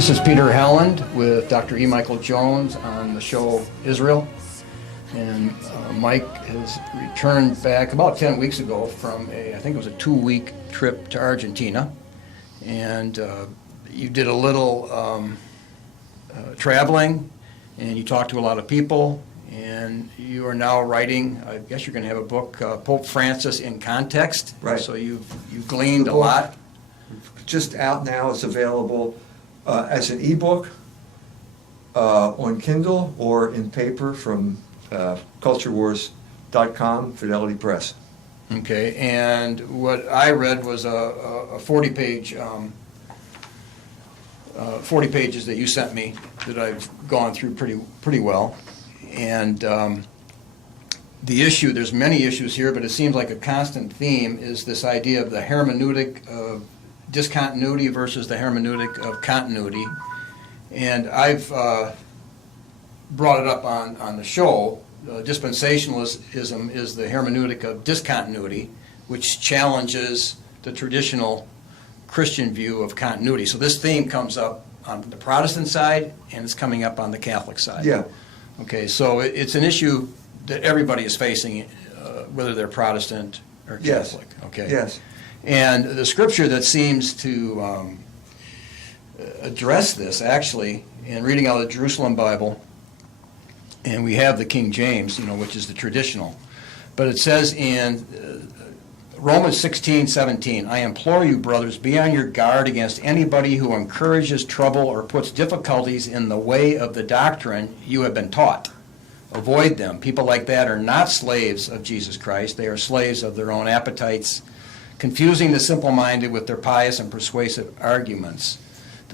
This is Peter Helland with Dr. E. Michael Jones on the show Israel. And Mike has returned back about 10 weeks ago from I think it was a 2-week trip to Argentina. And you did a little traveling, and you talked to a lot of people, and you are now writing, I guess you're going to have a book, Pope Francis in Context. Right. So you've gleaned a lot. Just out now. It's available as an ebook on Kindle or in paper from culturewars.com, Fidelity Press. Okay, and what I read was a 40-page, 40 pages that you sent me that I've gone through pretty well. And the issue, there's many issues here, but it seems like a constant theme is this idea of the hermeneutic of discontinuity versus the hermeneutic of continuity. And I've brought it up on the show. Dispensationalism is the hermeneutic of discontinuity, which challenges the traditional Christian view of continuity. So this theme comes up on the Protestant side, and it's coming up on the Catholic side. Yeah. Okay, so it's an issue that everybody is facing, whether they're Protestant or Catholic. Yes. Okay. Yes. And the scripture that seems to address this, actually, in reading out of the Jerusalem Bible, and we have the King James, which is the traditional, but it says in Romans 16:17, I implore you, brothers, be on your guard against anybody who encourages trouble or puts difficulties in the way of the doctrine you have been taught. Avoid them. People like that are not slaves of Jesus Christ. They are slaves of their own appetites, confusing the simple-minded with their pious and persuasive arguments.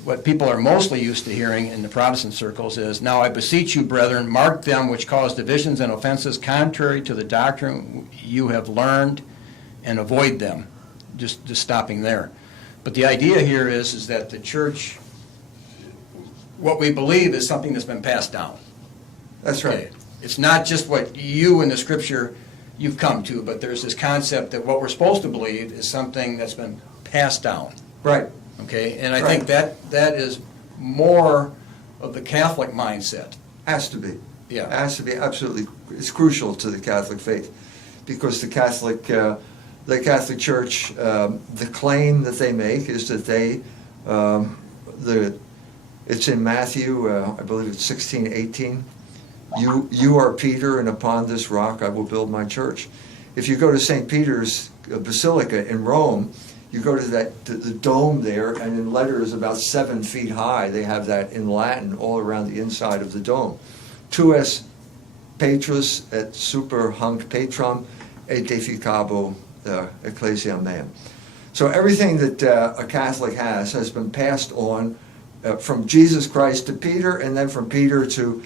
What people are mostly used to hearing in the Protestant circles is, now I beseech you, brethren, mark them which cause divisions and offenses contrary to the doctrine you have learned, and avoid them. Just stopping there. But the idea here is that the church, what we believe is something that's been passed down. That's right. Okay. It's not just what you in the scripture you've come to, but there's this concept that what we're supposed to believe is something that's been passed down. Right. Okay, and I Right. think that is more of the Catholic mindset. Has to be. Yeah. Has to be, absolutely. It's crucial to the Catholic faith because the Catholic Church, the claim that they make is that it's in Matthew, I believe it's 16:18. You are Peter, and upon this rock I will build my church. If you go to St. Peter's Basilica in Rome, you go to the dome there, and in letters about 7 feet high, they have that in Latin all around the inside of the dome. Tuus Petrus et super hunc Petram edificabo ecclesiam meam. So everything that a Catholic has been passed on from Jesus Christ to Peter, and then from Peter to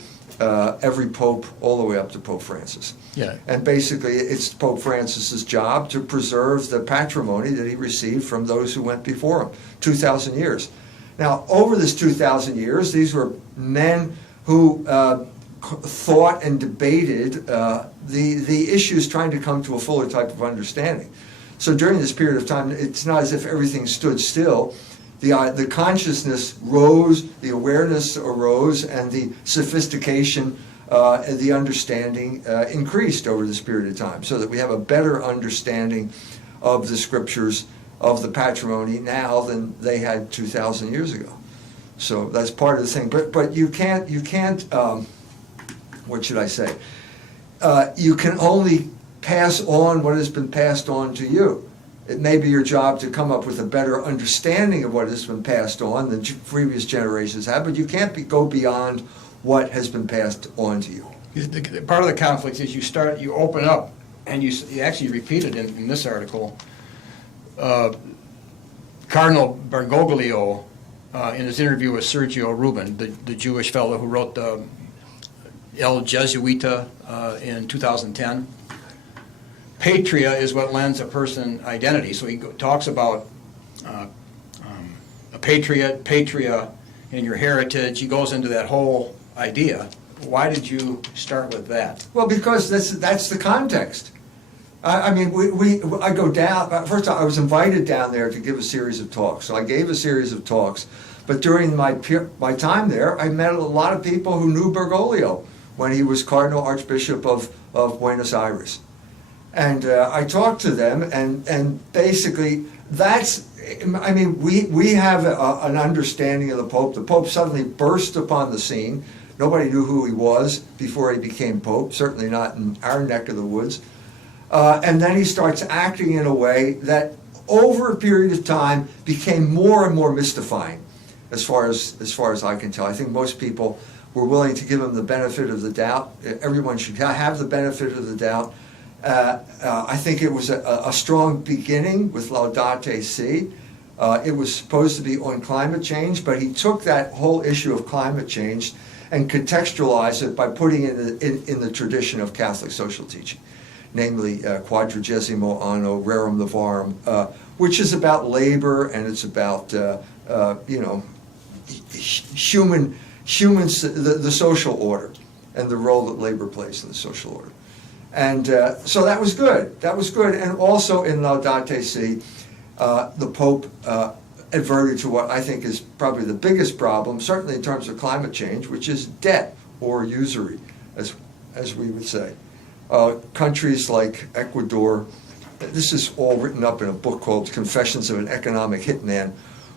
every pope, all the way up to Pope Francis. Yeah. And basically, it's Pope Francis's job to preserve the patrimony that he received from those who went before him, 2,000 years. Now, over this 2,000 years, these were men who thought and debated the issues, trying to come to a fuller type of understanding. So during this period of time, it's not as if everything stood still. The consciousness rose, the awareness arose, and the sophistication and the understanding increased over this period of time, so that we have a better understanding of the scriptures, of the patrimony now than they had 2,000 years ago. So that's part of the thing. But you can't. What should I say? You can only pass on what has been passed on to you. It may be your job to come up with a better understanding of what has been passed on than previous generations have, but you can't go beyond what has been passed on to you. Part of the conflict is you open up, and you actually repeat it in this article. Cardinal Bergoglio, in his interview with Sergio Rubin, the Jewish fellow who wrote the El Jesuita in 2010, patria is what lends a person identity. So he talks about a patriot, patria, and your heritage. He goes into that whole idea. Why did you start with that? Well, because that's the context. I mean, I go down. First, I was invited down there to give a series of talks. So I gave a series of talks But during my time there, I met a lot of people who knew Bergoglio when he was Cardinal Archbishop of Buenos Aires. And I talked to them, and basically we have an understanding of the Pope. The Pope suddenly burst upon the scene. Nobody knew who he was before he became Pope, certainly not in our neck of the woods. And then he starts acting in a way that over a period of time became more and more mystifying, as far as I can tell. I think most people were willing to give him the benefit of the doubt. Everyone should have the benefit of the doubt. I think it was a strong beginning with Laudate Si. It was supposed to be on climate change, but he took that whole issue of climate change and contextualized it by putting it in the tradition of Catholic social teaching, namely Quadragesimo Anno Rerum Novarum, which is about labor, and it's about humans, the social order, and the role that labor plays in the social order. And so that was good. That was good. And also in Laudate Si, the Pope adverted to what I think is probably the biggest problem, certainly in terms of climate change, which is debt or usury, as we would say. Countries like Ecuador, this is all written up in a book called Confessions of an Economic Hitman,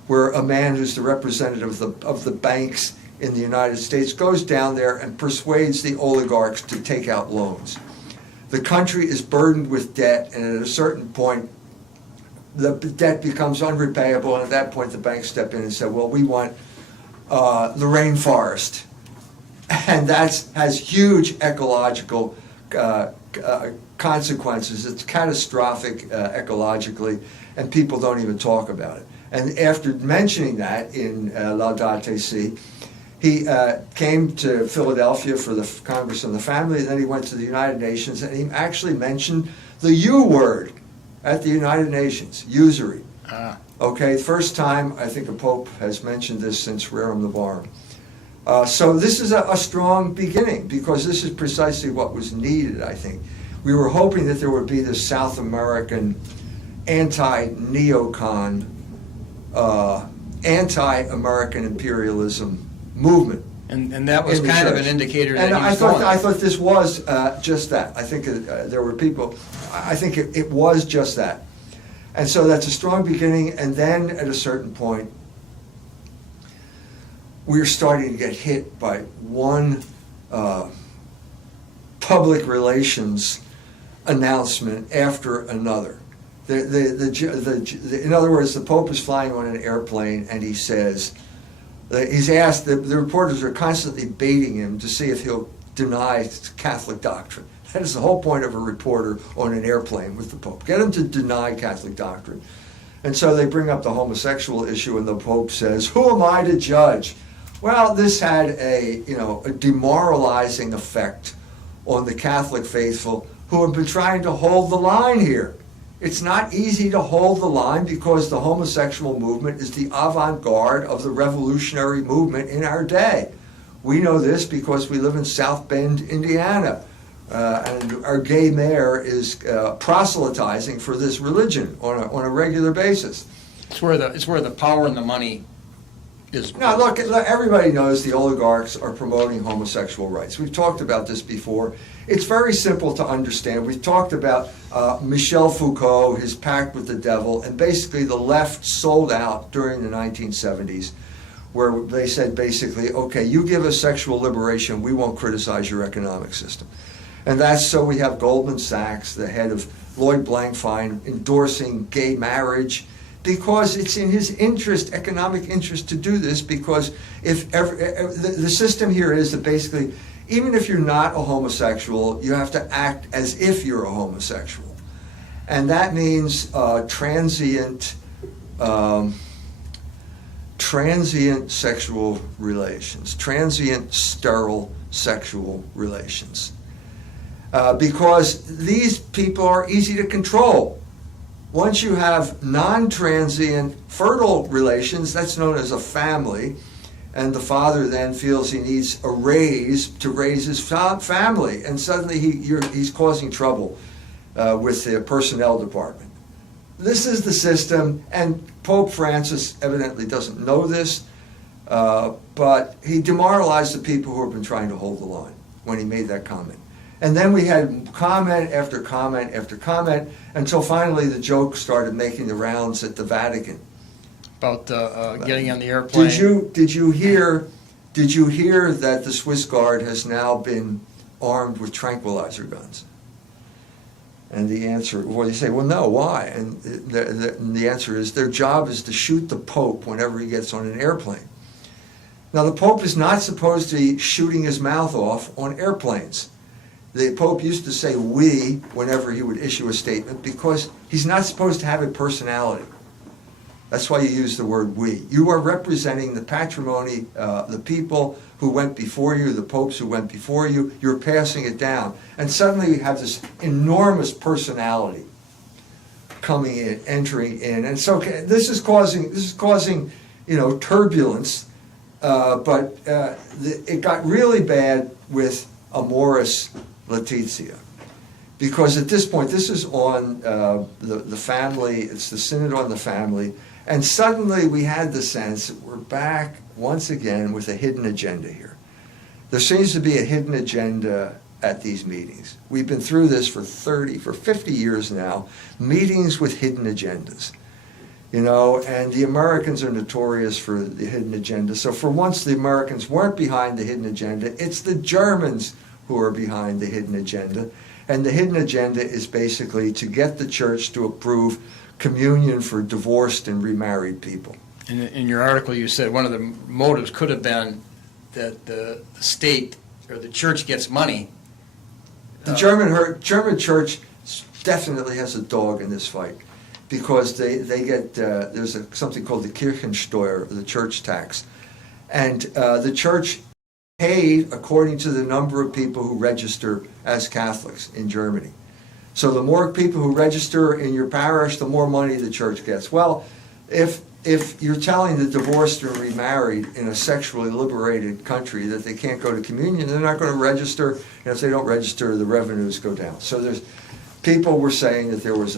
where a man who's the representative of the banks in the United States goes down there and persuades the oligarchs to take out loans. The country is burdened with debt, and at a certain point, the debt becomes unrepayable, and at that point the banks step in and say, well, we want the rainforest. And that has huge ecological consequences. It's catastrophic ecologically, and people don't even talk about it. And after mentioning that in Laudate Si, he came to Philadelphia for the Congress on the Family, and then he went to the United Nations, and he actually mentioned the U word at the United Nations, usury. Okay, first time I think a Pope has mentioned this since Rerum Novarum. So this is a strong beginning, because this is precisely what was needed, I think. We were hoping that there would be this South American anti-neocon, anti-American imperialism movement. And that was kind of an indicator that and he was I thought this was just that. I think there were people, I think it was just that. And so that's a strong beginning, and then at a certain point, we're starting to get hit by one public relations announcement after another. In other words, the Pope is flying on an airplane, and he says, he's asked, the reporters are constantly baiting him to see if he'll deny Catholic doctrine. That is the whole point of a reporter on an airplane with the Pope. Get him to deny Catholic doctrine. And so they bring up the homosexual issue, and the Pope says, who am I to judge? Well, this had a demoralizing effect on the Catholic faithful who have been trying to hold the line here. It's not easy to hold the line, because the homosexual movement is the avant-garde of the revolutionary movement in our day. We know this because we live in South Bend, Indiana, and our gay mayor is proselytizing for this religion on a regular basis. It's where the power and the money is. Now, look, everybody knows the oligarchs are promoting homosexual rights. We've talked about this before. It's very simple to understand. We've talked about Michel Foucault, his pact with the devil, and basically the left sold out during the 1970s, where they said basically, okay, you give us sexual liberation, we won't criticize your economic system. And that's so we have Goldman Sachs, the head of Lloyd Blankfein, endorsing gay marriage, because it's in his interest, economic interest, to do this, because the system here is that basically, even if you're not a homosexual, you have to act as if you're a homosexual. And that means transient sexual relations, transient sterile sexual relations. Because these people are easy to control. Once you have non-transient fertile relations, that's known as a family, and the father then feels he needs a raise to raise his family, and suddenly he's causing trouble with the personnel department. This is the system, and Pope Francis evidently doesn't know this, But he demoralized the people who have been trying to hold the line when he made that comment. And then we had comment after comment after comment until finally the joke started making the rounds at the Vatican. About getting on the airplane. Did you hear that the Swiss Guard has now been armed with tranquilizer guns? And the answer, well, you say, well, no, why? And the answer is their job is to shoot the Pope whenever he gets on an airplane. Now, the Pope is not supposed to be shooting his mouth off on airplanes. The Pope used to say "we" whenever he would issue a statement because he's not supposed to have a personality. That's why you use the word "we." You are representing the patrimony, the people who went before you, the popes who went before you. You're passing it down. And suddenly you have this enormous personality coming in, entering in. And so this is causing turbulence. But it got really bad with Amoris Laetitia. Because at this point, this is on the family, it's the Synod on the Family, and suddenly we had the sense that we're back once again with a hidden agenda here. There seems to be a hidden agenda at these meetings. We've been through this for 50 years now, meetings with hidden agendas. And the Americans are notorious for the hidden agenda. So for once, the Americans weren't behind the hidden agenda. It's the Germans who are behind the hidden agenda. And the hidden agenda is basically to get the church to approve communion for divorced and remarried people. In your article, you said one of the motives could have been that the state or the church gets money. The German church definitely has a dog in this fight because they get, there's something called the Kirchensteuer, the church tax. And the church paid according to the number of people who register as Catholics in Germany. So the more people who register in your parish, the more money the church gets. Well, if you're telling the divorced or remarried in a sexually liberated country that they can't go to communion, they're not going to register. If they don't register, the revenues go down. So people were saying that there was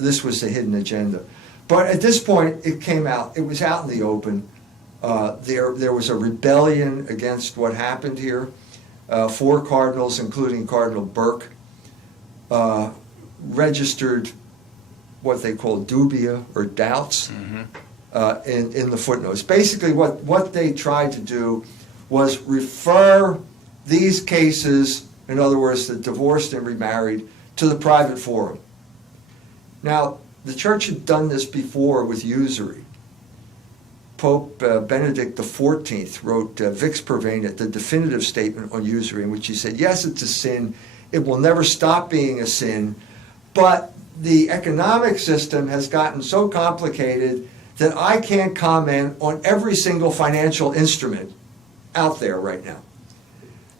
this was the hidden agenda. But at this point, it came out. It was out in the open. There was a rebellion against what happened here. 4 cardinals, including Cardinal Burke, registered what they call dubia or doubts in the footnotes. Basically, what they tried to do was refer these cases, in other words, the divorced and remarried, to the private forum. Now, the church had done this before with usury. Pope Benedict XIV wrote Vix Purvenit, the definitive statement on usury, in which he said, yes, it's a sin. It will never stop being a sin, but the economic system has gotten so complicated that I can't comment on every single financial instrument out there right now.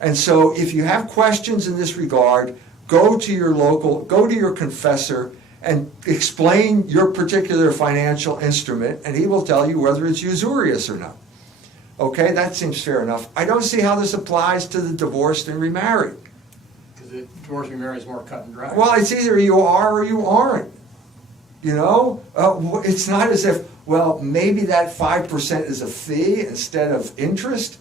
And so if you have questions in this regard, go to your confessor and explain your particular financial instrument, and he will tell you whether it's usurious or not. Okay, that seems fair enough. I don't see how this applies to the divorced and remarried. Because the divorced and remarried is more cut and dry. Well, it's either you are or you aren't. It's not as if, well, maybe that 5% is a fee instead of interest.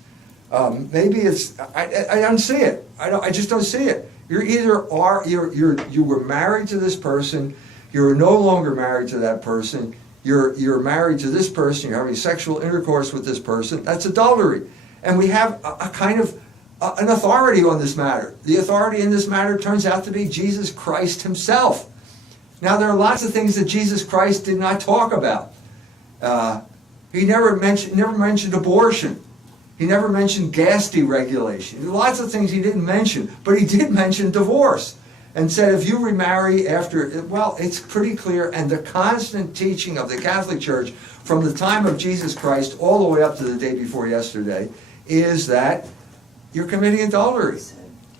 Maybe it's, I don't see it. I just don't see it. You were married to this person, you're no longer married to that person, you're married to this person, you're having sexual intercourse with this person, that's adultery. And we have a kind of an authority on this matter. The authority in this matter turns out to be Jesus Christ himself. Now, there are lots of things that Jesus Christ did not talk about. He never mentioned abortion. He never mentioned gas deregulation. There are lots of things he didn't mention, but he did mention divorce and said if you remarry after, well, it's pretty clear, and the constant teaching of the Catholic Church from the time of Jesus Christ all the way up to the day before yesterday is that you're committing adultery.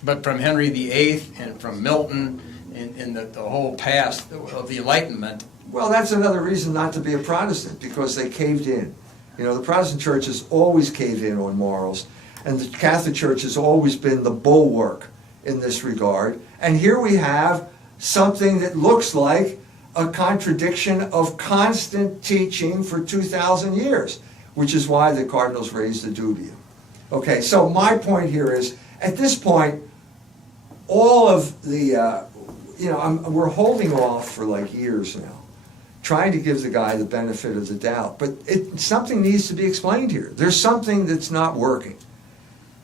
But from Henry VIII and from Milton in the whole past of the Enlightenment. Well, that's another reason not to be a Protestant, because they caved in. The Protestant Church has always caved in on morals, and the Catholic Church has always been the bulwark in this regard. And here we have something that looks like a contradiction of constant teaching for 2,000 years. which is why the Cardinals raised the dubia. Okay, so my point here is, at this point, all of the, we're holding off for like years now, trying to give the guy the benefit of the doubt. But something needs to be explained here. There's something that's not working.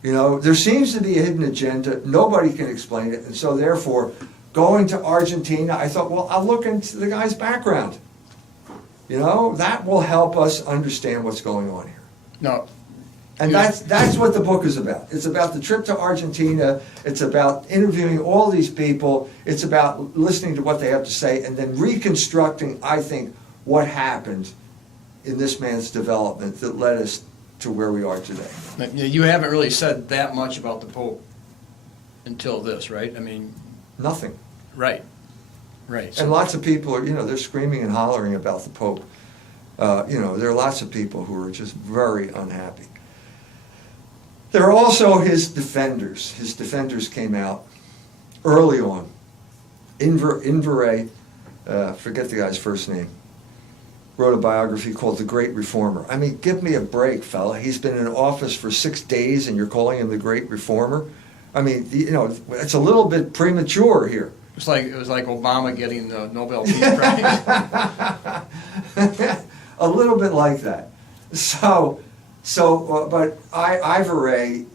There seems to be a hidden agenda. Nobody can explain it. And so therefore, going to Argentina, I thought, well, I'll look into the guy's background. That will help us understand what's going on here. No. And that's what the book is about. It's about the trip to Argentina. It's about interviewing all these people. It's about listening to what they have to say and then reconstructing, I think, what happened in this man's development that led us to where we are today. You haven't really said that much about the Pope until this, right? I mean... Nothing. Right. So, and lots of people are, they're screaming and hollering about the Pope. There are lots of people who are just very unhappy. There are also his defenders. His defenders came out early on. Invere, forget the guy's first name, wrote a biography called The Great Reformer. I mean, give me a break, fella. He's been in office for 6 days and you're calling him the Great Reformer? I mean, it's a little bit premature here. It was like Obama getting the Nobel Peace Prize. A little bit like that. But Ivere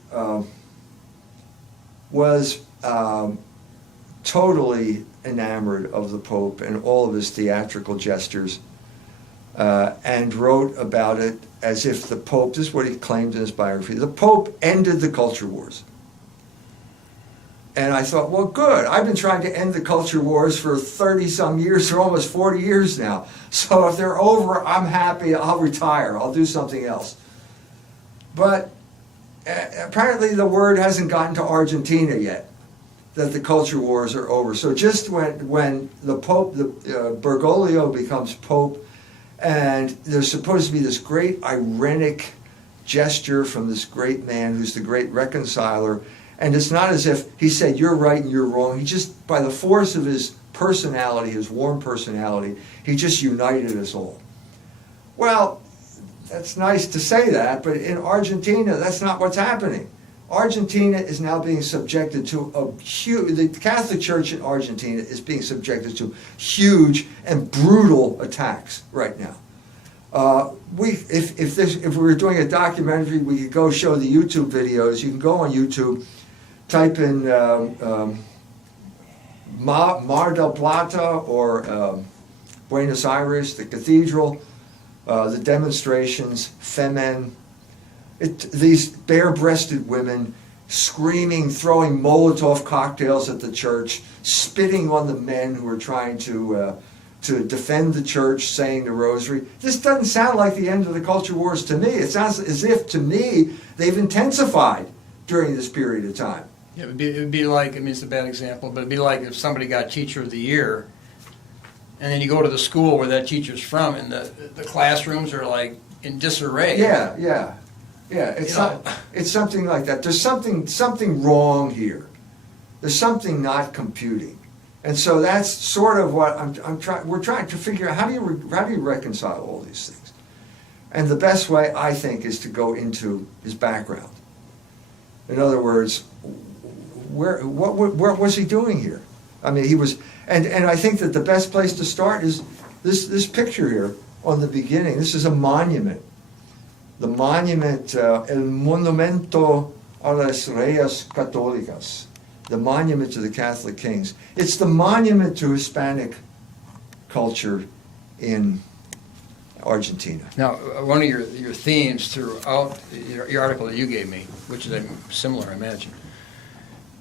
was totally enamored of the Pope and all of his theatrical gestures, and wrote about it as if the Pope, this is what he claimed in his biography, the Pope ended the culture wars. And I thought, well, good. I've been trying to end the culture wars for 30-some years, or almost 40 years now. So if they're over, I'm happy. I'll retire. I'll do something else. But apparently the word hasn't gotten to Argentina yet that the culture wars are over. So just when the Pope, Bergoglio becomes Pope, and there's supposed to be this great irenic gesture from this great man who's the great reconciler, and it's not as if he said, you're right and you're wrong. He just, by the force of his personality, his warm personality, he just united us all. Well, that's nice to say that, but in Argentina, that's not what's happening. Argentina is now being subjected to the Catholic Church in Argentina is being subjected to huge and brutal attacks right now. If we were doing a documentary, we could go show the YouTube videos. You can go on YouTube, type in Mar del Plata or Buenos Aires, the cathedral, the demonstrations, Femen, these bare-breasted women screaming, throwing Molotov cocktails at the church, spitting on the men who are trying to defend the church, saying the rosary. This doesn't sound like the end of the culture wars to me. It sounds as if, to me, they've intensified during this period of time. Yeah, it would be like, I mean, it's a bad example, but it'd be like if somebody got Teacher of the Year, and then you go to the school where that teacher's from, and the classrooms are like in disarray. Yeah. It's something like that. There's something wrong here. There's something not computing, and so that's sort of what we're trying to figure out. How do you reconcile all these things? And the best way, I think, is to go into his background. In other words, what was he doing here? I mean, he was, and I think that the best place to start is this picture here on the beginning. This is a monument. The monument, El Monumento a las Reyes Católicas, the monument to the Catholic kings. It's the monument to Hispanic culture in Argentina. Now, one of your themes throughout your article that you gave me, which is similar, I imagine,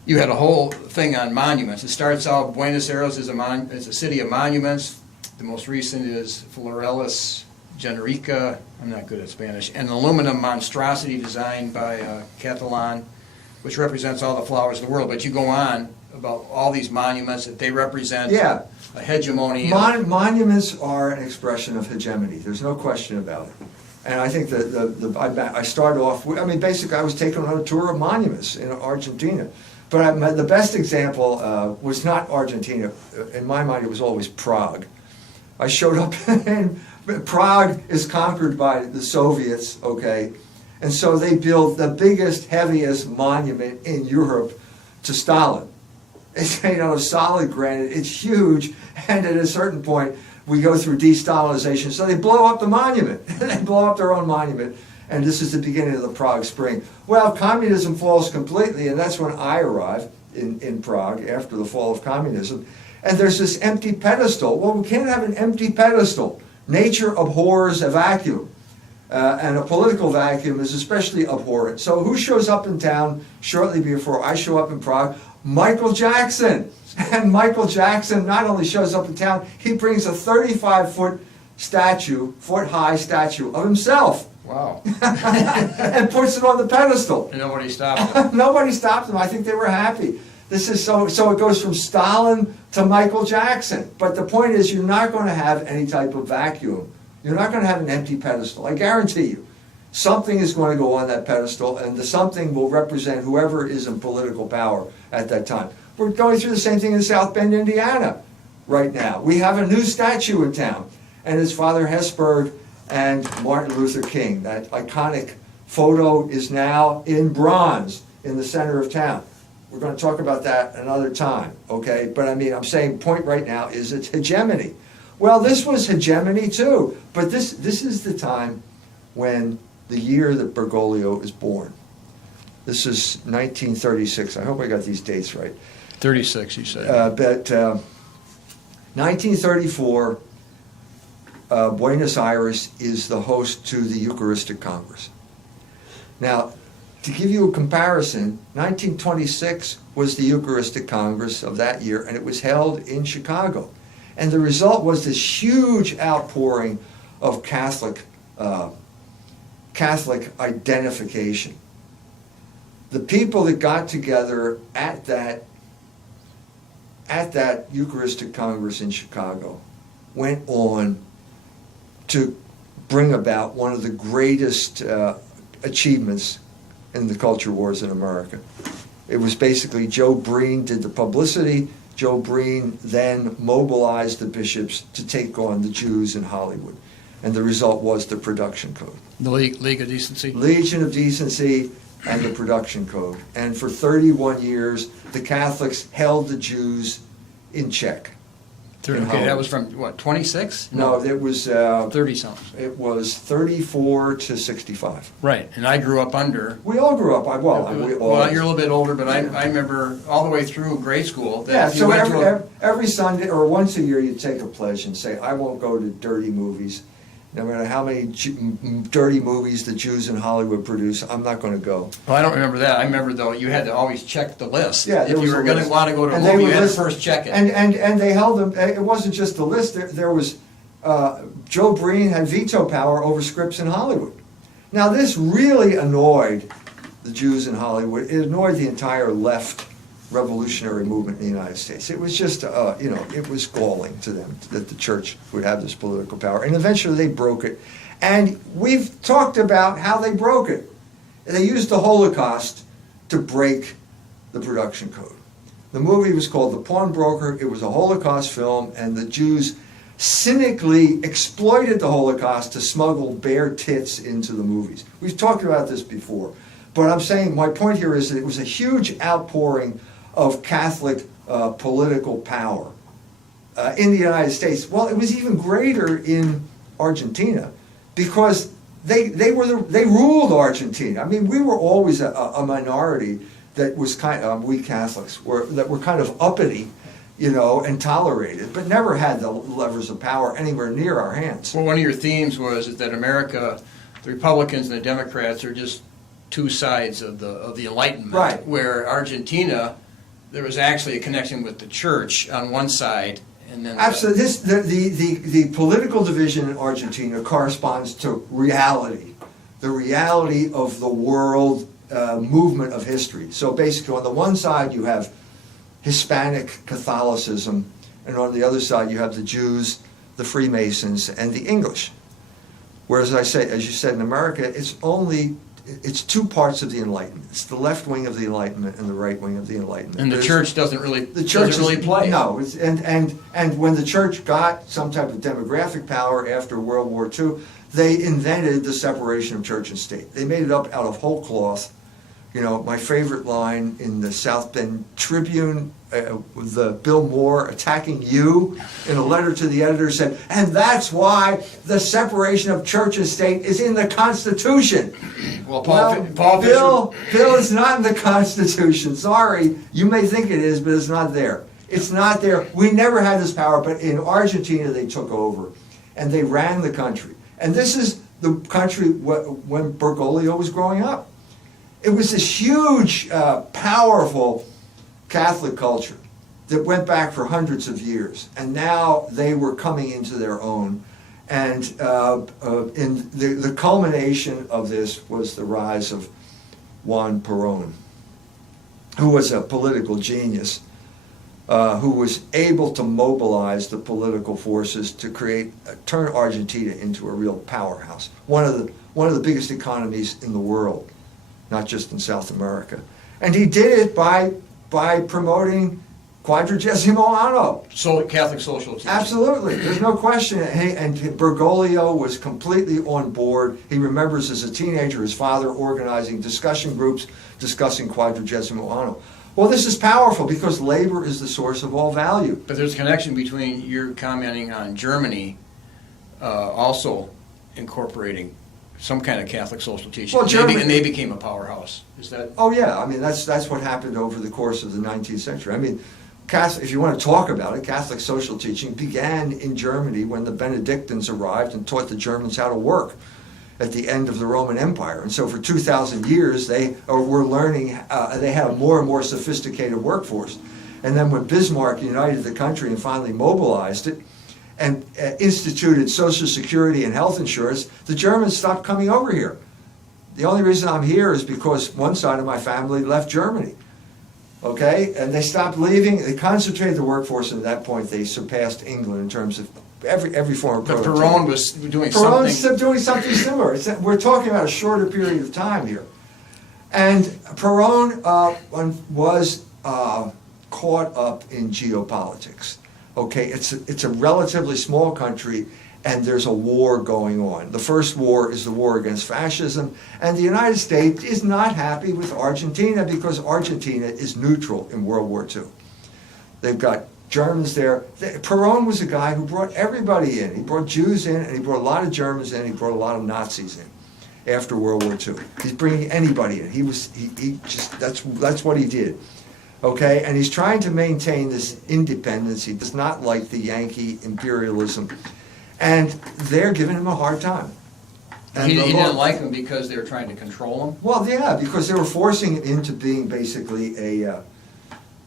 you had a whole thing on monuments. It starts out, Buenos Aires is a city of monuments. The most recent is Florelis Generica, I'm not good at Spanish, an aluminum monstrosity designed by Catalan, which represents all the flowers of the world. But you go on about all these monuments that they represent a hegemony. Monuments are an expression of hegemony. There's no question about it. And I think that I started off, basically I was taken on a tour of monuments in Argentina. But the best example was not Argentina. In my mind, it was always Prague. I showed up in Prague is conquered by the Soviets, okay? And so they build the biggest, heaviest monument in Europe to Stalin. It's made out of solid granite, it's huge, and at a certain point, we go through de-Stalinization, so they blow up the monument. They blow up their own monument, and this is the beginning of the Prague Spring. Well, communism falls completely, and that's when I arrive in Prague, after the fall of communism, and there's this empty pedestal. Well, we can't have an empty pedestal. Nature abhors a vacuum, and a political vacuum is especially abhorrent. So who shows up in town shortly before I show up in Prague? Michael Jackson. And Michael Jackson not only shows up in town, he brings a 35-foot statue, foot-high statue of himself. Wow. And puts it on the pedestal. And nobody stopped him. Nobody stopped him. I think they were happy. This is so it goes from Stalin to Michael Jackson. But the point is, you're not going to have any type of vacuum. You're not going to have an empty pedestal. I guarantee you. Something is going to go on that pedestal, and the something will represent whoever is in political power at that time. We're going through the same thing in South Bend, Indiana, right now. We have a new statue in town, and it's Father Hesburgh and Martin Luther King. That iconic photo is now in bronze in the center of town. We're going to talk about that another time, okay? But I mean, I'm saying point right now is it's hegemony. Well, this was hegemony too, but this is the time when the year that Bergoglio is born. This is 1936. I hope I got these dates right. 36, you say. But 1934, Buenos Aires is the host to the Eucharistic Congress. Now, to give you a comparison, 1926 was the Eucharistic Congress of that year, and it was held in Chicago. And the result was this huge outpouring of Catholic identification. The people that got together at that Eucharistic Congress in Chicago went on to bring about one of the greatest achievements in the culture wars in America. It was basically Joe Breen did the publicity. Joe Breen then mobilized the bishops to take on the Jews in Hollywood. And the result was the production code. The League of Decency? Legion of Decency and the production code. And for 31 years, the Catholics held the Jews in check. Okay, that was from, what, 26? No, it was 30-something. It was 34 to 65. Right, and I grew up under. We all grew up. Well, you're a little bit older, but I remember all the way through grade school. That Yeah, if you so went every Sunday or once a year you take a pledge and say, I won't go to dirty movies. No matter how many dirty movies the Jews in Hollywood produce, I'm not going to go. Well, I don't remember that. I remember, though, you had to always check the list. Yeah, if you were going to want to go to a movie, you had to first check it. And they held them. It wasn't just the list. There was Joe Breen had veto power over scripts in Hollywood. Now, this really annoyed the Jews in Hollywood. It annoyed the entire left revolutionary movement in the United States. It was just, it was galling to them that the church would have this political power. And eventually they broke it. And we've talked about how they broke it. They used the Holocaust to break the production code. The movie was called The Pawnbroker. It was a Holocaust film, and the Jews cynically exploited the Holocaust to smuggle bare tits into the movies. We've talked about this before. But I'm saying, my point here is that it was a huge outpouring of Catholic political power in the United States. Well, it was even greater in Argentina because they ruled Argentina. I mean, we were always a minority that was we Catholics that were kind of uppity, and tolerated, but never had the levers of power anywhere near our hands. Well, one of your themes was that America, the Republicans and the Democrats are just two sides of the Enlightenment. Right. Where Argentina, there was actually a connection with the church on one side, and then absolutely, the political division in Argentina corresponds to reality, the reality of the world movement of history. So basically, on the one side you have Hispanic Catholicism, and on the other side you have the Jews, the Freemasons, and the English. Whereas as you said, in America, it's only it's two parts of the Enlightenment. It's the left wing of the Enlightenment and the right wing of the Enlightenment. And the church doesn't really play. No, and when the church got some type of demographic power after World War II, they invented the separation of church and state. They made it up out of whole cloth. You know, my favorite line in the South Bend Tribune, the Bill Moore attacking you in a letter to the editor said, and that's why the separation of church and state is in the Constitution. Well, Bill is not in the Constitution. Sorry, you may think it is, but it's not there. It's not there. We never had this power, but in Argentina they took over, and they ran the country. And this is the country when Bergoglio was growing up. It was this huge, powerful Catholic culture that went back for hundreds of years, and now they were coming into their own. And in the culmination of this was the rise of Juan Perón, who was a political genius, who was able to mobilize the political forces to turn Argentina into a real powerhouse, one of the biggest economies in the world, not just in South America. And he did it by promoting quadragesimo anno. So Catholic social teaching. Absolutely, there's no question. And Bergoglio was completely on board. He remembers as a teenager his father organizing discussion groups discussing quadragesimo anno. Well, this is powerful because labor is the source of all value. But there's a connection between your commenting on Germany also incorporating some kind of Catholic social teaching. Well, Germany, and they became a powerhouse. Is that? Oh yeah, I mean that's what happened over the course of the 19th century. I mean, Catholic, if you want to talk about it, Catholic social teaching began in Germany when the Benedictines arrived and taught the Germans how to work at the end of the Roman Empire. And so for 2,000 years, they were learning, they had a more and more sophisticated workforce. And then when Bismarck united the country and finally mobilized it and instituted Social Security and health insurance, the Germans stopped coming over here. The only reason I'm here is because one side of my family left Germany. Okay? And they stopped leaving. They concentrated the workforce, and at that point they surpassed England in terms of every form of productivity. But Perón was doing something similar. We're talking about a shorter period of time here. And Perón was caught up in geopolitics. Okay, it's a relatively small country, and there's a war going on. The first war is the war against fascism, and the United States is not happy with Argentina because Argentina is neutral in World War II. They've got Germans there. Perón was a guy who brought everybody in. He brought Jews in, and he brought a lot of Germans in. He brought a lot of Nazis in after World War II. He's bringing anybody in. That's what he did. Okay, and he's trying to maintain this independence. He does not like the Yankee imperialism, and they're giving him a hard time. And he didn't like them because they were trying to control him? Well, yeah, because they were forcing him into being basically a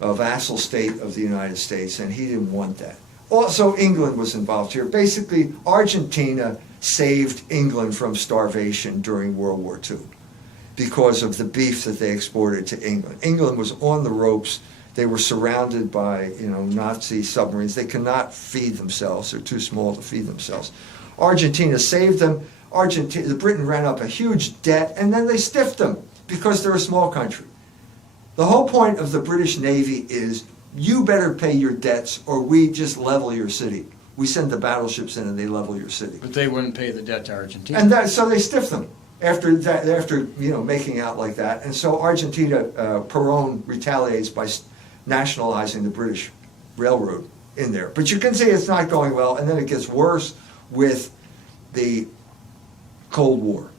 vassal state of the United States, and he didn't want that. Also, England was involved here. Basically, Argentina saved England from starvation during World War II because of the beef that they exported to England. England was on the ropes. They were surrounded by, Nazi submarines. They cannot feed themselves. They're too small to feed themselves. Argentina saved them. Britain ran up a huge debt, and then they stiffed them because they're a small country. The whole point of the British Navy is you better pay your debts or we just level your city. We send the battleships in and they level your city. But they wouldn't pay the debt to Argentina. And so they stiffed them after making out like that. And so Argentina, Perón retaliates by nationalizing the British Railroad in there. But you can see it's not going well, and then it gets worse with the Cold War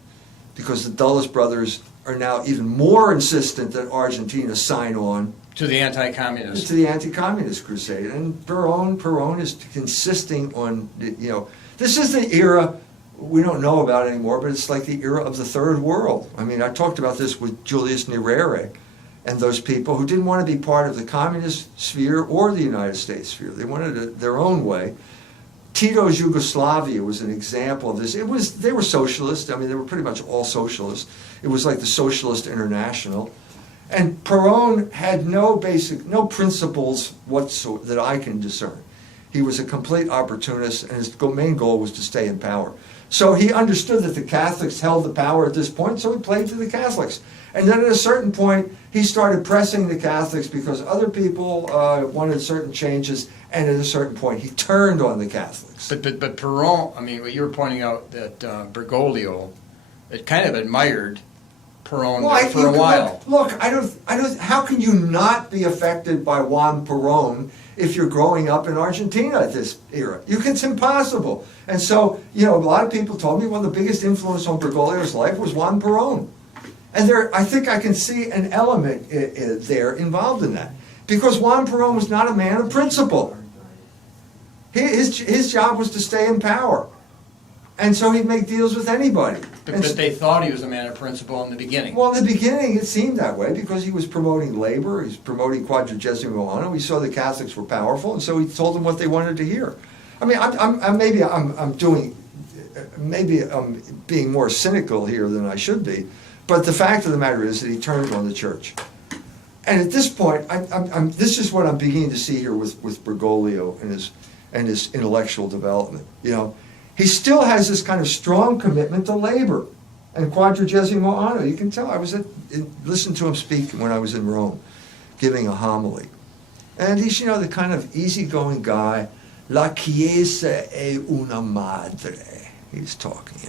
because the Dulles brothers are now even more insistent that Argentina sign on to the anti-communist crusade. And Perón is insisting on, this is the era we don't know about anymore, but it's like the era of the Third World. I mean, I talked about this with Julius Nyerere and those people who didn't want to be part of the communist sphere or the United States sphere. They wanted their own way. Tito's Yugoslavia was an example of this. They were socialists. I mean, they were pretty much all socialists. It was like the Socialist International. And Perón had no principles whatsoever that I can discern. He was a complete opportunist, and his main goal was to stay in power. So he understood that the Catholics held the power at this point, so he played to the Catholics. And then at a certain point, he started pressing the Catholics because other people wanted certain changes, and at a certain point, he turned on the Catholics. But Peron, I mean, what you were pointing out that Bergoglio, it kind of admired Peron for a while. Look, I don't. How can you not be affected by Juan Perón if you're growing up in Argentina at this era? It's impossible. And so, a lot of people told me one of the biggest influence on Bergoglio's life was Juan Perón. And I think I can see an element there involved in that. Because Juan Perón was not a man of principle. His job was to stay in power. And so he'd make deals with anybody. But they thought he was a man of principle in the beginning. Well, in the beginning, it seemed that way because he was promoting labor, he was promoting quadragesimo anno. He saw the Catholics were powerful, and so he told them what they wanted to hear. I mean, maybe I'm being more cynical here than I should be, but the fact of the matter is that he turned on the church. And at this point, this is what I'm beginning to see here with Bergoglio and his intellectual development. He still has this kind of strong commitment to labor and quadragesimo anno. You can tell. I listened to him speak when I was in Rome, giving a homily. And he's, the kind of easygoing guy. La Chiesa è una madre. He's talking,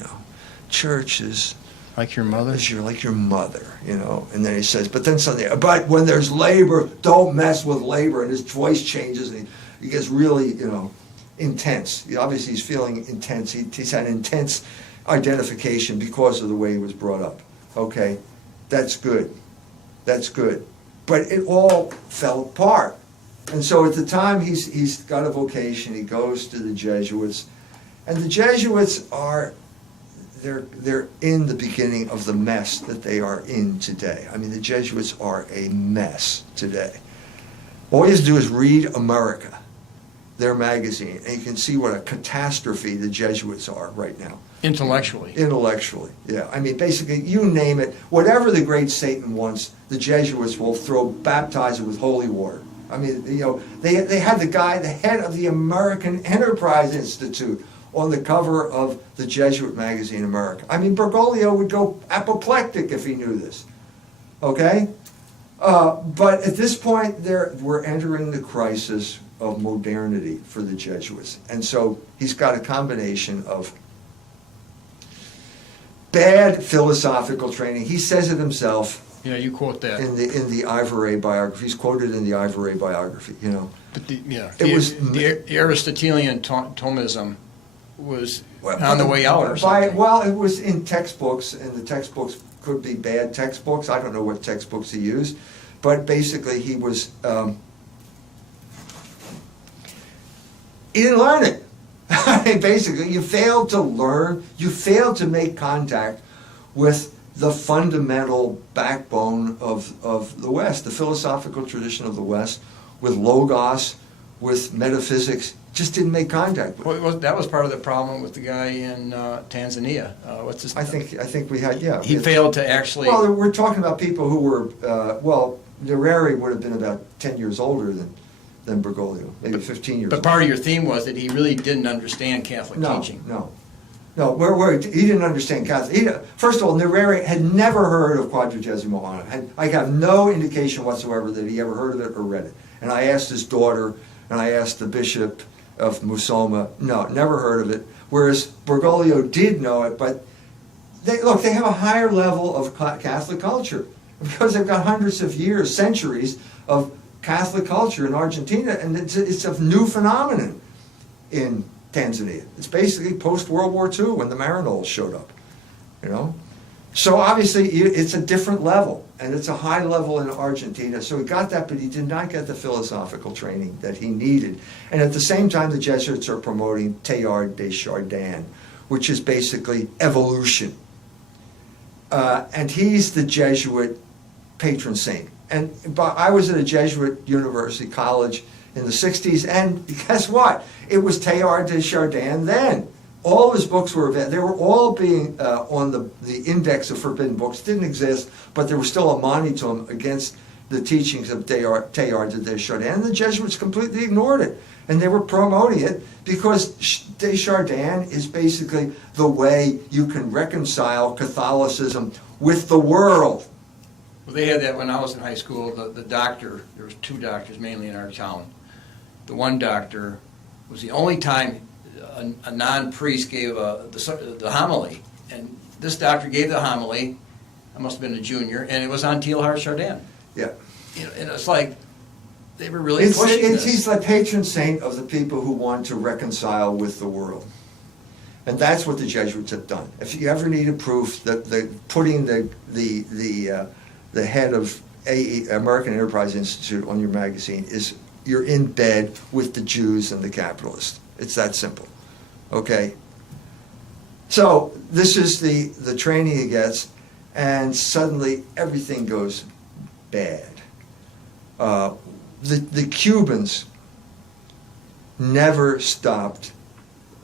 Church is like your mother? You're like your mother, And then he says, but then suddenly, but when there's labor, don't mess with labor. And his voice changes and he gets really, intense. Obviously, he's feeling intense. He's had intense identification because of the way he was brought up. Okay, that's good. That's good. But it all fell apart. And so at the time, he's got a vocation. He goes to the Jesuits. And the Jesuits they're in the beginning of the mess that they are in today. I mean, the Jesuits are a mess today. All you have to do is read America, their magazine, and you can see what a catastrophe the Jesuits are right now. Intellectually, yeah. I mean, basically, you name it, whatever the great Satan wants, the Jesuits will baptize it with holy water. I mean, they had the head of the American Enterprise Institute on the cover of the Jesuit magazine America. I mean, Bergoglio would go apoplectic if he knew this. Okay? But at this point, we're entering the crisis of modernity for the Jesuits. And so he's got a combination of bad philosophical training. He says it himself. Yeah, you quote that. In the Ivoire biography. He's quoted in the Ivoire biography, But the Aristotelian Thomism was on the way out or something. Well, it was in textbooks, and the textbooks could be bad textbooks. I don't know what textbooks he used. But basically, he was... he didn't learn it. Basically, you failed to learn, you failed to make contact with the fundamental backbone of the West, the philosophical tradition of the West, with logos, with metaphysics, just didn't make contact with. Well, that was part of the problem with the guy in Tanzania. What's his name? I think we had, yeah. He failed to actually... Well, we're talking about people who were, Nyerere would have been about 10 years older than Bergoglio, maybe 15 years But older. part of your theme was that he really didn't understand Catholic teaching. No, he didn't understand Catholic. First of all, Nyerere had never heard of quadragesimo anno. I have no indication whatsoever that he ever heard of it or read it. And I asked his daughter, and I asked the bishop of Musoma, no, never heard of it. Whereas Bergoglio did know it, but they have a higher level of Catholic culture because they've got hundreds of years, centuries of Catholic culture in Argentina, and it's a new phenomenon in Tanzania. It's basically post-World War II when the Maranols showed up, So obviously it's a different level, and it's a high level in Argentina. So he got that, but he did not get the philosophical training that he needed. And at the same time, the Jesuits are promoting Teilhard de Chardin, which is basically evolution. And he's the Jesuit patron saint. But I was at a Jesuit university college in the 60s, and guess what? It was Teilhard de Chardin then. All his books were available. They were all being on the index of forbidden books. Didn't exist, but there was still a monitum against the teachings of Teilhard de Chardin, and the Jesuits completely ignored it. And they were promoting it because de Chardin is basically the way you can reconcile Catholicism with the world. Well, they had that when I was in high school. The doctor, there was two doctors mainly in our town. The one doctor was the only time a non-priest gave the homily. And this doctor gave the homily. I must have been a junior, and it was on Teilhard de Chardin. Yeah. And it's like they were really pushing this. He's the patron saint of the people who want to reconcile with the world. And that's what the Jesuits have done. If you ever needed proof that putting the head of American Enterprise Institute on your magazine is you're in bed with the Jews and the capitalists. It's that simple. Okay? So this is the training he gets, and suddenly everything goes bad. The Cubans never stopped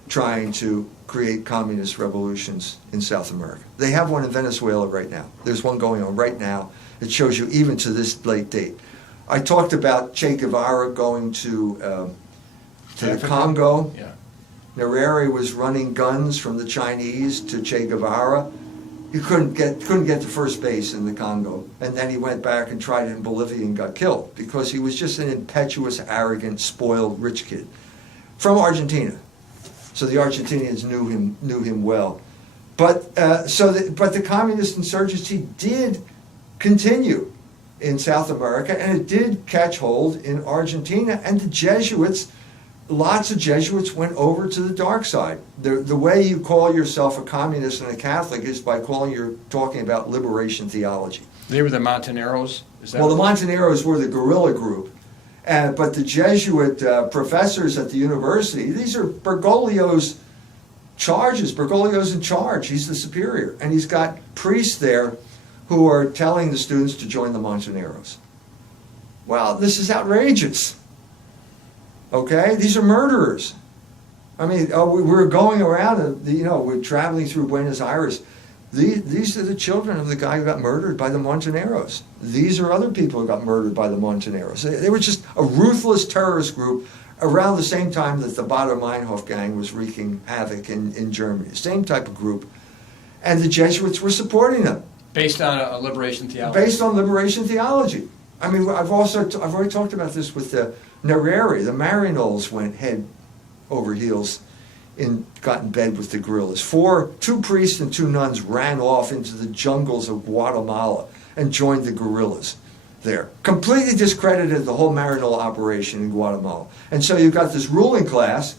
trying to create communist revolutions in South America. They have one in Venezuela right now. There's one going on right now. It shows you even to this late date. I talked about Che Guevara going to the Congo. Yeah. Nyerere was running guns from the Chinese to Che Guevara. He couldn't get to first base in the Congo, and then he went back and tried it in Bolivia and got killed because he was just an impetuous, arrogant, spoiled, rich kid from Argentina. So the Argentinians knew him well, but the communist insurgency did continue in South America, and it did catch hold in Argentina, and the Jesuits. Lots of Jesuits went over to the dark side. The way you call yourself a communist and a Catholic is by talking about liberation theology. They were the Montoneros? Is that Well, the Montoneros were the guerrilla group. But the Jesuit professors at the university, these are Bergoglio's charges. Bergoglio's in charge. He's the superior. And he's got priests there who are telling the students to join the Montoneros. Well, this is outrageous. Okay, these are murderers. I mean, we're going around, we're traveling through Buenos Aires. These are the children of the guy who got murdered by the Montoneros. These are other people who got murdered by the Montoneros. They were just a ruthless terrorist group around the same time that the Baader-Meinhof gang was wreaking havoc in Germany. Same type of group. And the Jesuits were supporting them. Based on a liberation theology? Based on liberation theology. I mean, I've already talked about this with the Nyerere. The Marinols went head over heels got in bed with the guerrillas. Two priests and two nuns ran off into the jungles of Guatemala and joined the guerrillas there. Completely discredited the whole Marinol operation in Guatemala. And so you've got this ruling class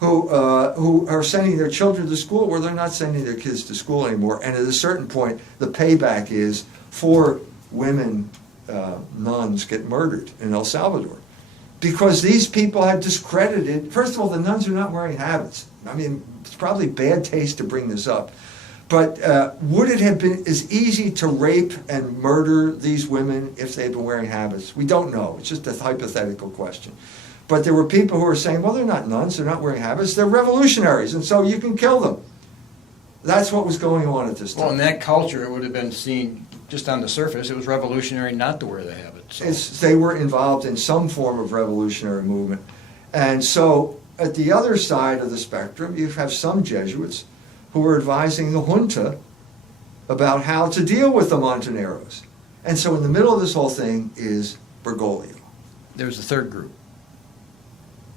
who are sending their children to school where they're not sending their kids to school anymore. And at a certain point, the payback is 4 women nuns get murdered in El Salvador. Because these people had discredited, first of all, the nuns are not wearing habits. I mean, it's probably bad taste to bring this up. But would it have been as easy to rape and murder these women if they'd been wearing habits? We don't know. It's just a hypothetical question. But there were people who were saying, well, they're not nuns, they're not wearing habits, they're revolutionaries, and so you can kill them. That's what was going on at this time. Well, in that culture, it would have been seen just on the surface, it was revolutionary not to wear the habit. So. They were involved in some form of revolutionary movement. And so at the other side of the spectrum, you have some Jesuits who were advising the junta about how to deal with the Montoneros. And so in the middle of this whole thing is Bergoglio. There was a third group.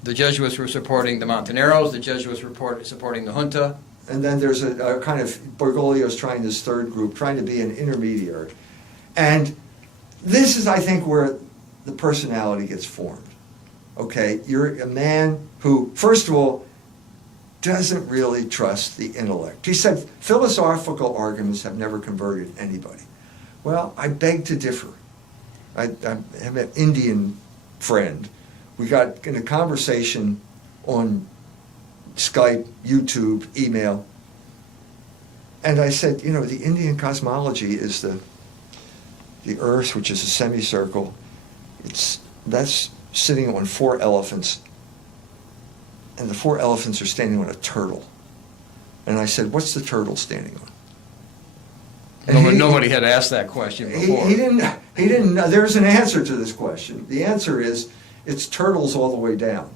The Jesuits were supporting the Montoneros, the Jesuits were supporting the junta. And then there's a kind of, Bergoglio's trying this third group, trying to be an intermediary. And this is, I think, where the personality gets formed. Okay, you're a man who, first of all, doesn't really trust the intellect. He said, philosophical arguments have never converted anybody. Well, I beg to differ. I have an Indian friend. We got in a conversation on Skype, YouTube, email, and I said, the Indian cosmology is the Earth, which is a semicircle. That's sitting on 4 elephants, and the 4 elephants are standing on a turtle. And I said, what's the turtle standing on? Nobody had asked that question before. He didn't, there's an answer to this question. The answer is, it's turtles all the way down.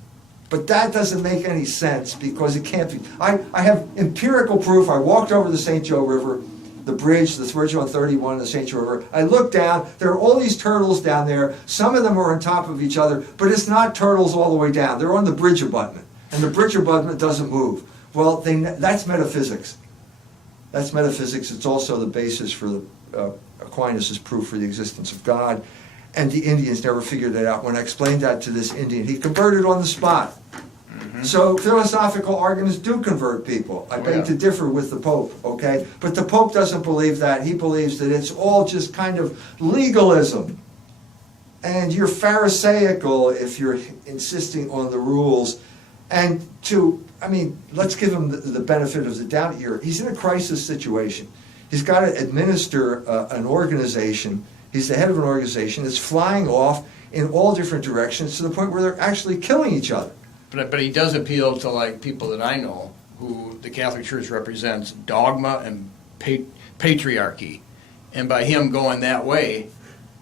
But that doesn't make any sense because it can't be. I have empirical proof. I walked over the St. Joe River, the bridge, the bridge on 31, the St. Joe River. I looked down, there are all these turtles down there. Some of them are on top of each other, but it's not turtles all the way down. They're on the bridge abutment, and the bridge abutment doesn't move. Well, that's metaphysics. That's metaphysics. It's also the basis for Aquinas' proof for the existence of God. And the Indians never figured that out. When I explained that to this Indian, he converted on the spot. Mm-hmm. So philosophical arguments do convert people. I beg to differ with the Pope, okay? But the Pope doesn't believe that. He believes that it's all just kind of legalism. And you're pharisaical if you're insisting on the rules. And let's give him the benefit of the doubt here. He's in a crisis situation. He's got to administer an organization. He's the head of an organization that's flying off in all different directions to the point where they're actually killing each other. But he does appeal to like people that I know who the Catholic Church represents dogma and patriarchy. And by him going that way,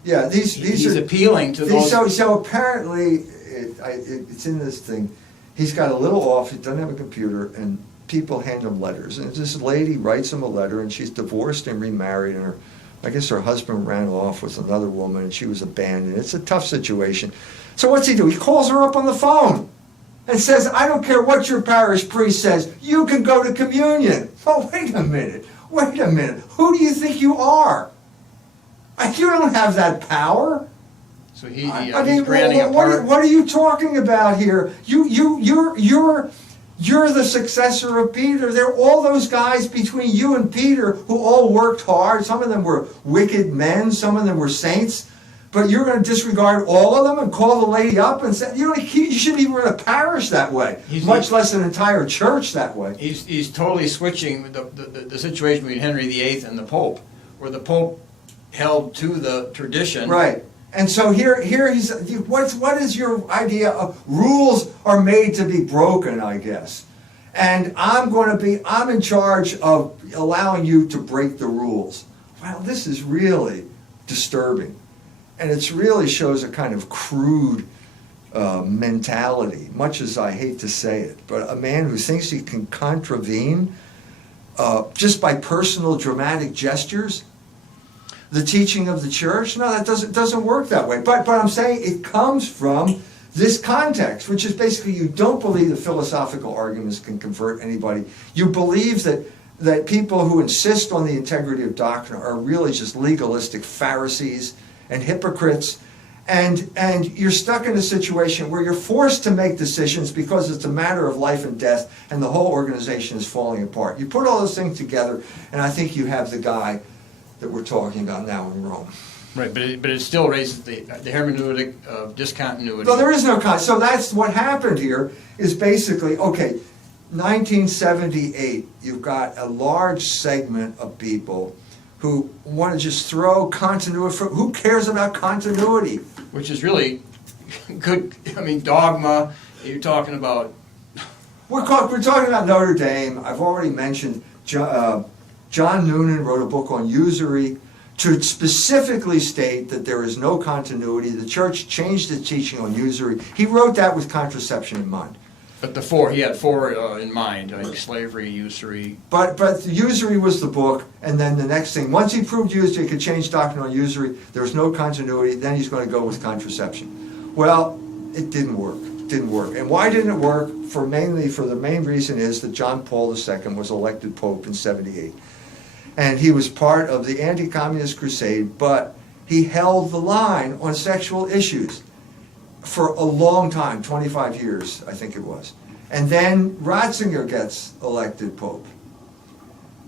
yeah, he's appealing to those. So apparently, it's in this thing. He's got a little office, he doesn't have a computer, and people hand him letters. And this lady writes him a letter, and she's divorced and remarried, and I guess her husband ran off with another woman, and she was abandoned. It's a tough situation. So what's he do? He calls her up on the phone and says, I don't care what your parish priest says, you can go to communion. Oh, wait a minute. Who do you think you are? You don't have that power. So he's granting a part. What are you talking about here? You're the successor of Peter. There are all those guys between you and Peter who all worked hard. Some of them were wicked men. Some of them were saints. But you're going to disregard all of them and call the lady up and say, you shouldn't even run a parish that way, much less an entire church that way. He's totally switching the situation between Henry VIII and the Pope, where the Pope held to the tradition. Right. And so here he's, what is your idea of rules are made to be broken, I guess. And I'm in charge of allowing you to break the rules. Well, this is really disturbing. And it really shows a kind of crude mentality, much as I hate to say it. But a man who thinks he can contravene just by personal dramatic gestures the teaching of the church? No, that doesn't work that way. But I'm saying it comes from this context, which is basically you don't believe that philosophical arguments can convert anybody. You believe that people who insist on the integrity of doctrine are really just legalistic Pharisees and hypocrites. And you're stuck in a situation where you're forced to make decisions because it's a matter of life and death, and the whole organization is falling apart. You put all those things together, and I think you have the guy that we're talking about now in Rome. Right, but it still raises the hermeneutic of discontinuity. No, there is no so that's what happened here is basically, 1978, you've got a large segment of people who want to just throw continuity. Who cares about continuity? Which is really good. Dogma, you're talking about. We're talking about Notre Dame. I've already mentioned John Noonan wrote a book on usury to specifically state that there is no continuity. The church changed its teaching on usury. He wrote that with contraception in mind. But he had four in mind, like slavery, usury. But usury was the book, and then the next thing, once he proved usury, he could change doctrine on usury, there was no continuity, then he's going to go with contraception. Well, it didn't work. And why didn't it work? For the main reason is that John Paul II was elected Pope in 78. And he was part of the anti-communist crusade, but he held the line on sexual issues for a long time, 25 years, I think it was. And then Ratzinger gets elected Pope.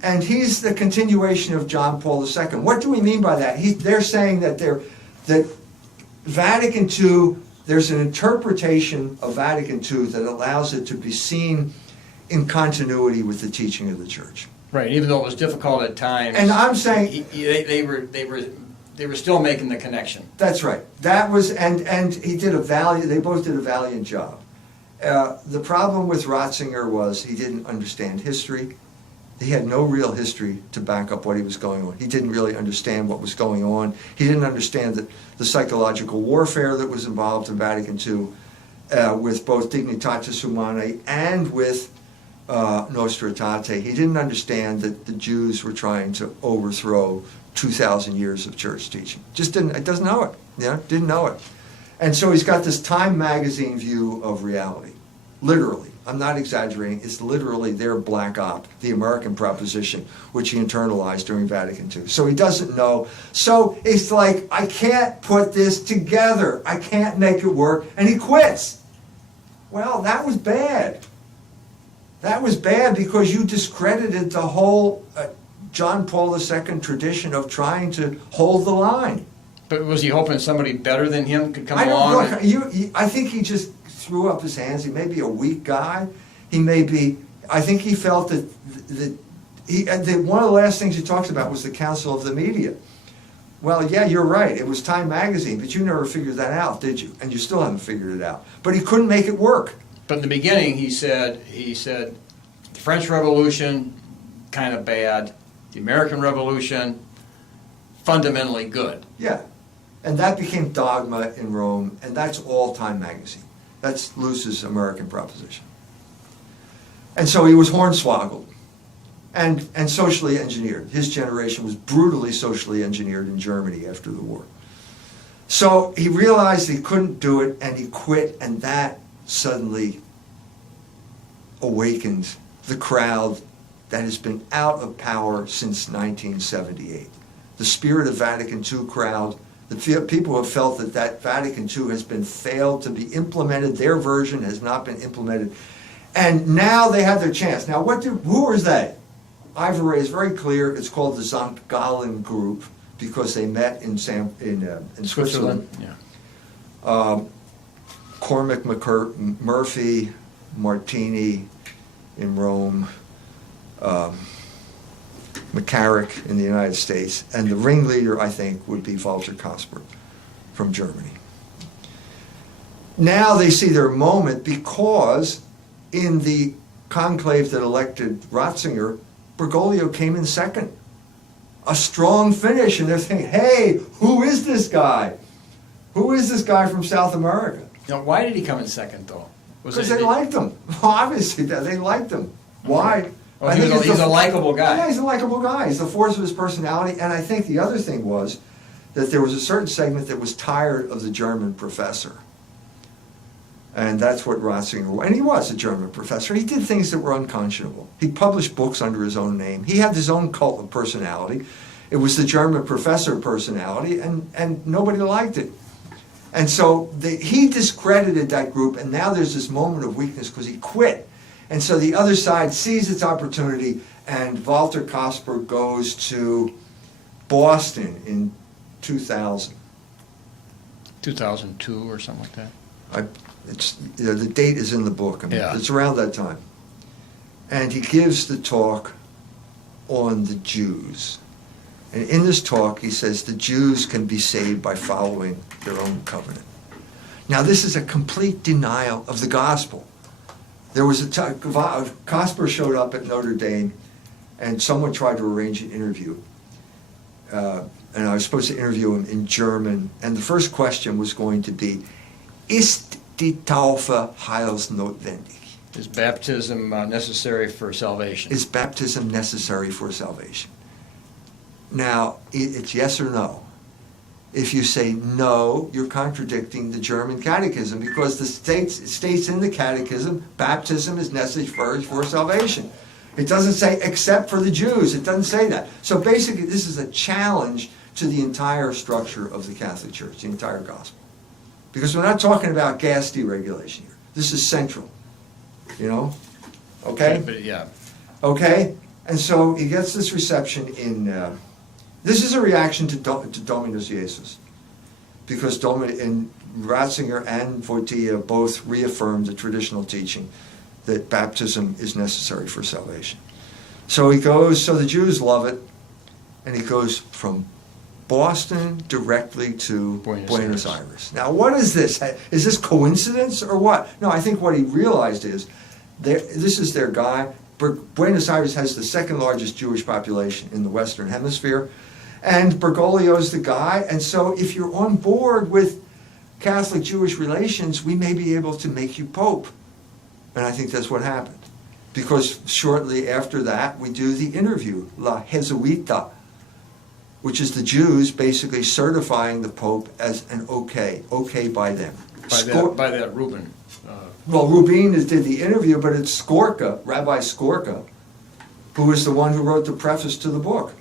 And he's the continuation of John Paul II. What do we mean by that? They're saying that Vatican II, there's an interpretation of Vatican II that allows it to be seen in continuity with the teaching of the church. Right, even though it was difficult at times. And I'm saying they were still making the connection. That's right. That was and he did they both did a valiant job. The problem with Ratzinger was he didn't understand history, He had no real history to back up what he was going on. He didn't really understand what was going on. He didn't understand the psychological warfare that was involved in Vatican II with both Dignitatis Humanae and with Nostra Aetate. He didn't understand that the Jews were trying to overthrow 2,000 years of church teaching. Just didn't, it doesn't know it, didn't know it. And so he's got this Time magazine view of reality, literally. I'm not exaggerating, it's literally their black op, the American proposition, which he internalized during Vatican II. So he doesn't know. So it's like, I can't put this together. I can't make it work. And he quits. Well, that was bad. That was bad because you discredited the whole John Paul II tradition of trying to hold the line. But was he hoping somebody better than him could come I along? I think he just threw up his hands. He may be a weak guy. He may be. I think he felt that one of the last things he talks about was the council of the media. Well, yeah, you're right. It was Time magazine, but you never figured that out, did you? And you still haven't figured it out. But he couldn't make it work. But in the beginning, he said the French Revolution, kind of bad. The American Revolution, fundamentally good. Yeah. And that became dogma in Rome, and that's all Time magazine. That's Luce's American proposition. And so he was hornswoggled and socially engineered. His generation was brutally socially engineered in Germany after the war. So he realized he couldn't do it, and he quit, and that suddenly awakened the crowd that has been out of power since 1978. The Spirit of Vatican II crowd, the people who have felt that Vatican II has been failed to be implemented, their version has not been implemented, and now they have their chance. Now, who are they? Ivory is very clear. It's called the St. Gallen Group because they met in Switzerland. Yeah. Cormac Murphy, Martini in Rome, McCarrick in the United States, and the ringleader, I think, would be Walter Kasper from Germany. Now they see their moment because in the conclave that elected Ratzinger, Bergoglio came in second. A strong finish, and they're thinking, hey, who is this guy? Who is this guy from South America? Now, why did he come in second, though? Because they liked him. Well, obviously, they liked him. Why? Oh, he's a likable guy. Yeah, he's a likable guy. He's the force of his personality. And I think the other thing was that there was a certain segment that was tired of the German professor. And that's what Ratzinger was. And he was a German professor. He did things that were unconscionable. He published books under his own name. He had his own cult of personality. It was the German professor personality, and nobody liked it. And so he discredited that group, and now there's this moment of weakness because he quit. And so the other side sees its opportunity, and Walter Kasper goes to Boston in 2000. 2002 or something like that. The date is in the book. I mean, Yeah. It's around that time. And he gives the talk on the Jews. And in this talk, he says the Jews can be saved by following their own covenant. Now, this is a complete denial of the gospel. There was Kasper showed up at Notre Dame, and someone tried to arrange an interview. And I was supposed to interview him in German. And the first question was going to be, Ist die Taufe heilsnotwendig? Is baptism necessary for salvation? Is baptism necessary for salvation? Now, it's yes or no. If you say no, you're contradicting the German catechism because the states in the catechism, baptism is necessary for salvation. It doesn't say except for the Jews. It doesn't say that. So basically, this is a challenge to the entire structure of the Catholic Church, the entire gospel. Because we're not talking about gas deregulation here. This is central. You know? Okay? But yeah. Okay? And so he gets this reception in... this is a reaction to Dominus Jesus. Because Ratzinger and Wojtyla both reaffirmed the traditional teaching that baptism is necessary for salvation. So he goes, so the Jews love it, and he goes from Boston directly to Buenos Aires. Now, what is this? Is this coincidence or what? No, I think what he realized is this is their guy, Buenos Aires has the second largest Jewish population in the Western Hemisphere, and Bergoglio's the guy. And so if you're on board with Catholic-Jewish relations, we may be able to make you Pope. And I think that's what happened. Because shortly after that, we do the interview, La Jesuita, which is the Jews basically certifying the Pope as an okay by them. By that Reuben. Well, Rubin did the interview, but it's Skorka, Rabbi Skorka, who is the one who wrote the preface to the book,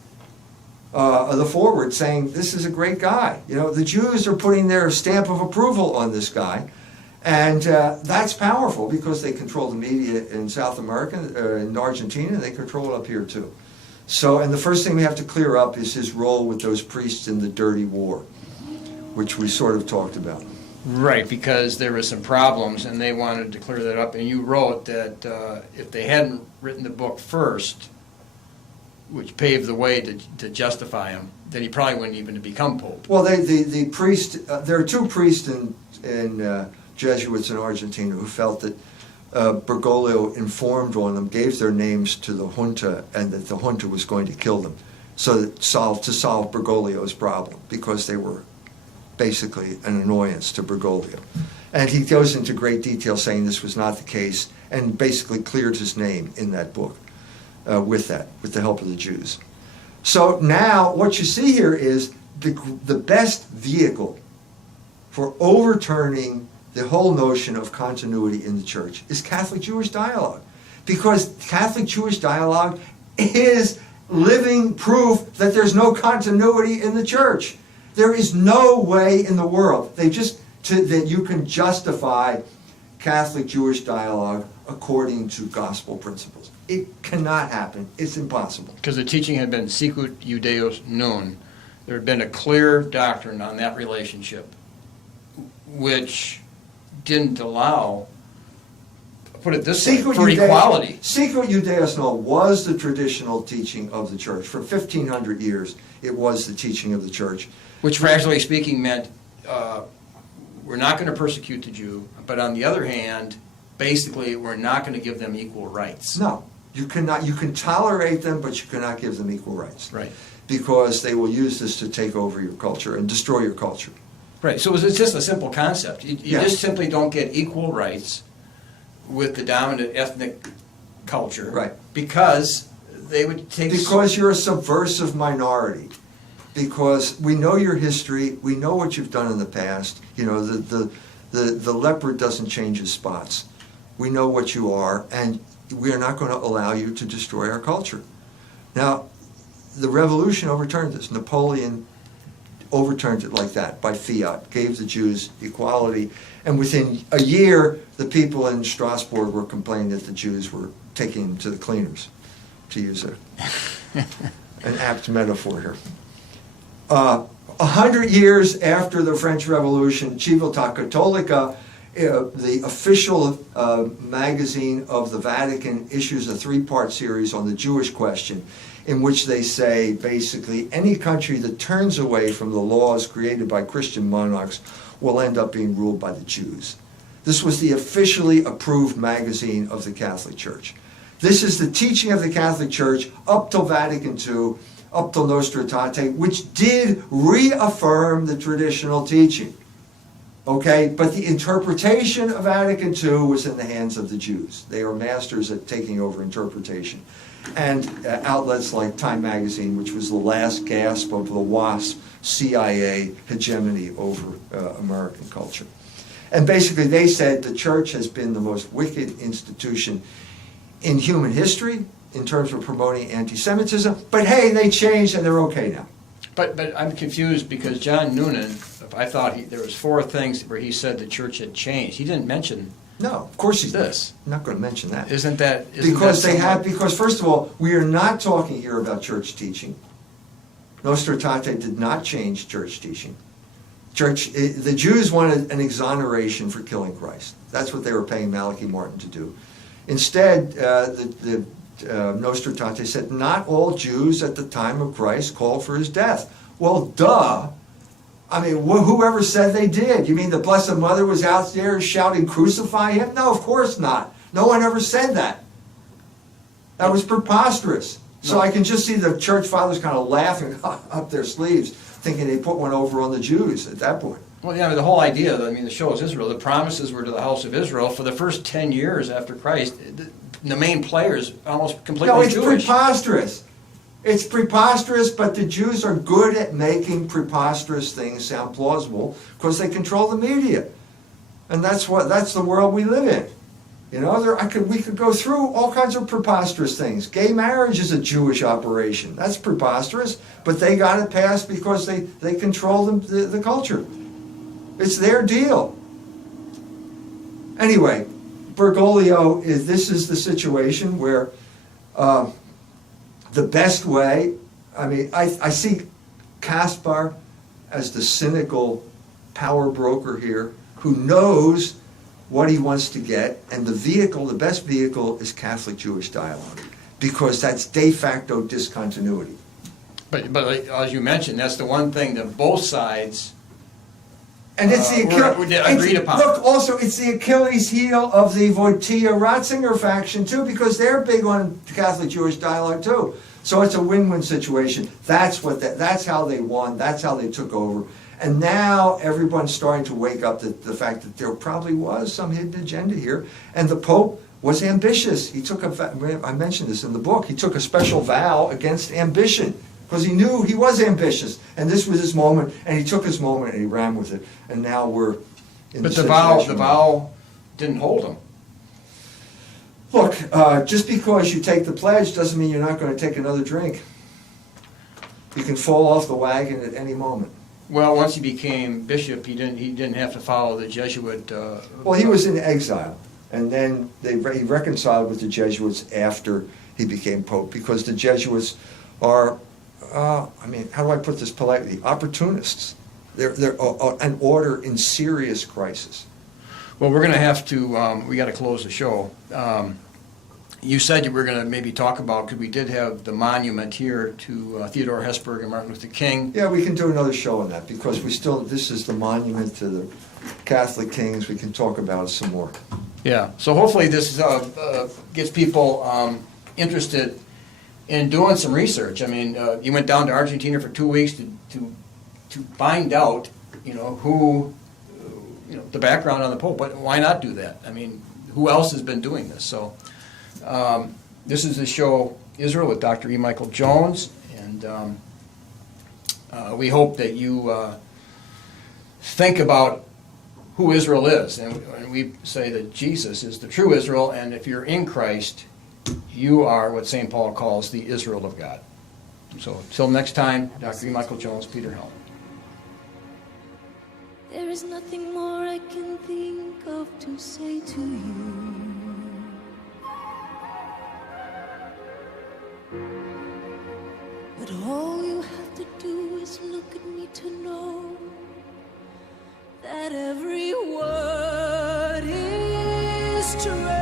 the foreword, saying, this is a great guy. You know, the Jews are putting their stamp of approval on this guy, and that's powerful because they control the media in South America, in Argentina, and they control it up here too. So, and the first thing we have to clear up is his role with those priests in the dirty war, which we sort of talked about. Right, because there were some problems, and they wanted to clear that up. And you wrote that if they hadn't written the book first, which paved the way to justify him, then he probably wouldn't even have become Pope. Well, the priest, there are two priests in Jesuits in Argentina who felt that Bergoglio informed on them, gave their names to the junta, and that the junta was going to kill them, so that to solve Bergoglio's problem, because they were basically an annoyance to Bergoglio. And he goes into great detail saying this was not the case, and basically cleared his name in that book with the help of the Jews. So now what you see here is the best vehicle for overturning the whole notion of continuity in the church is Catholic-Jewish dialogue. Because Catholic-Jewish dialogue is living proof that there's no continuity in the church. There is no way in the world that you can justify Catholic-Jewish dialogue according to gospel principles. It cannot happen. It's impossible. Because the teaching had been sicut Judaeos non. There had been a clear doctrine on that relationship, which didn't allow, put it this way, for equality. Sicut Judaeos non was the traditional teaching of the church. For 1,500 years, it was the teaching of the church. Which, practically speaking, meant we're not going to persecute the Jew, but on the other hand, basically, we're not going to give them equal rights. No, you cannot. You can tolerate them, but you cannot give them equal rights. Right. Because they will use this to take over your culture and destroy your culture. Right. So it's just a simple concept. You just simply don't get equal rights with the dominant ethnic culture. Right. Because they would take... Because you're a subversive minority. Because we know your history, we know what you've done in the past. You know, the leopard doesn't change his spots. We know what you are, and we are not going to allow you to destroy our culture. Now, the revolution overturned this. Napoleon overturned it like that by fiat, gave the Jews equality, and within a year, the people in Strasbourg were complaining that the Jews were taking them to the cleaners, to use an apt metaphor here. 100 years after the French Revolution, Civiltà Cattolica, the official magazine of the Vatican, issues a 3-part series on the Jewish question, in which they say, basically, any country that turns away from the laws created by Christian monarchs will end up being ruled by the Jews. This was the officially approved magazine of the Catholic Church. This is the teaching of the Catholic Church up till Vatican II, up till Nostra Aetate, which did reaffirm the traditional teaching. Okay, but the interpretation of Vatican II was in the hands of the Jews. They are masters at taking over interpretation. And outlets like Time Magazine, which was the last gasp of the WASP CIA hegemony over American culture. And basically they said the church has been the most wicked institution in human history in terms of promoting anti-Semitism, but hey, they changed and they're okay now. But I'm confused because John Noonan, I thought there was 4 things where he said the church had changed. He didn't mention No, of course he's this. I'm not going to mention that. Because first of all, we are not talking here about church teaching. Nostra Aetate did not change church teaching. The Jews wanted an exoneration for killing Christ. That's what they were paying Malachi Martin to do. Instead, the Nostra Aetate said not all Jews at the time of Christ called for his death. Well, duh. I mean, whoever said they did? You mean the Blessed Mother was out there shouting, crucify him? No, of course not. No one ever said that. That was preposterous. So No. I can just see the church fathers kind of laughing up their sleeves, thinking they put one over on the Jews at that point. Well, yeah, the whole idea, the show is Israel. The promises were to the house of Israel for the first 10 years after Christ. The main players almost completely No, it's Jewish. preposterous. It's preposterous, but the Jews are good at making preposterous things sound plausible because they control the media. And that's the world we live in. You know, we could go through all kinds of preposterous things. Gay marriage is a Jewish operation. That's preposterous, but they got it passed because they control the culture. It's their deal. Anyway, Bergoglio, this is the situation where the best way, I see Kaspar as the cynical power broker here who knows what he wants to get, and the best vehicle is Catholic-Jewish dialogue, because that's de facto discontinuity. But as you mentioned, that's the one thing that both sides And it's the agreed upon. Look, also, it's the Achilles heel of the Wojtyła-Ratzinger faction, too, because they're big on Catholic-Jewish dialogue, too. So it's a win-win situation. That's how they won. That's how they took over. And now everyone's starting to wake up to the fact that there probably was some hidden agenda here. And the Pope was ambitious. He took I mentioned this in the book, he took a special vow against ambition because he knew he was ambitious. And this was his moment, and he took his moment and he ran with it. And now we're in But the the vow didn't hold him. Look, just because you take the pledge doesn't mean you're not going to take another drink. You can fall off the wagon at any moment. Well, once he became bishop, he didn't have to follow the Jesuit. Well, he was in exile, and then he reconciled with the Jesuits after he became pope, because the Jesuits are, how do I put this politely? Opportunists. They're an order in serious crisis. Well, we're going to have to. We got to close the show. You said you were going to maybe talk about, because we did have the monument here to Theodore Hesburgh and Martin Luther King. Yeah, we can do another show on that, because this is the monument to the Catholic kings. We can talk about it some more. Yeah, so hopefully this gets people interested in doing some research. I mean, you went down to Argentina for 2 weeks to find out, who, the background on the Pope. But why not do that? I mean, who else has been doing this? So this is the show Israel with Dr. E. Michael Jones, and we hope that you think about who Israel is. And we say that Jesus is the true Israel, and if you're in Christ, you are what St. Paul calls the Israel of God. So till next time, Dr. E. Michael Jones, Peter Helm. There is nothing more I can think of to say to you. But all you have to do is look at me to know that every word is true.